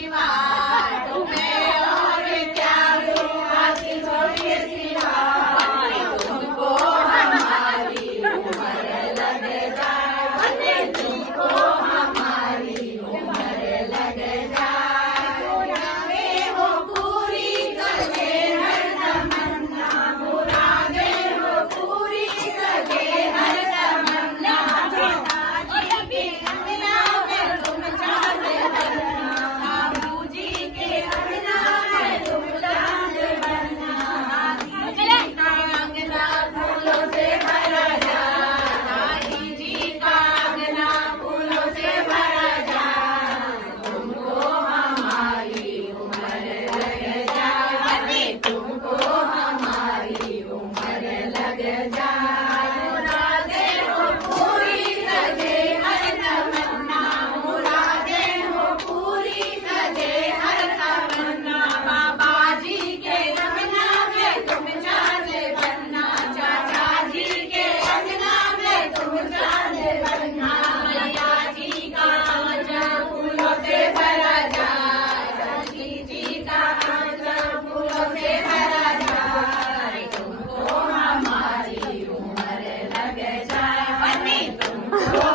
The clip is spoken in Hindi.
सिवा तुम्हें और क्या दूं आशीष छोड़िए सिवा तुमको हमारी उम्र लग जाए तुमको हमारी उम्र लग जाए मुरादें हो पूरी करे हर तमन्ना मुरादें हो पूरी करे हर तमन्ना पिताजी के अंगना में तुम चांद बनना बाबूजी के अंगना में तुम चांद बनना दादी का अंगना फूलों से भरा जाए दादी जी का अंगना फूलों से भरा जाए तुमको हमारी उम्र लग जाए तुमको हमारी उम्र लग जाए मुरादें हो पूरी सजे हर तमन्ना मुरादें हो पूरी सजे हर तमन्ना बाबा जी के अंगना में तुम चांद बनना चाचा जी के अंगना में तुम चांद बनना मैया जी का आंचल फूलों से भरा जाए दादी जी का आंचल फूलों से भरा जाए तुमको हमारी उम्र लग जाए तुमको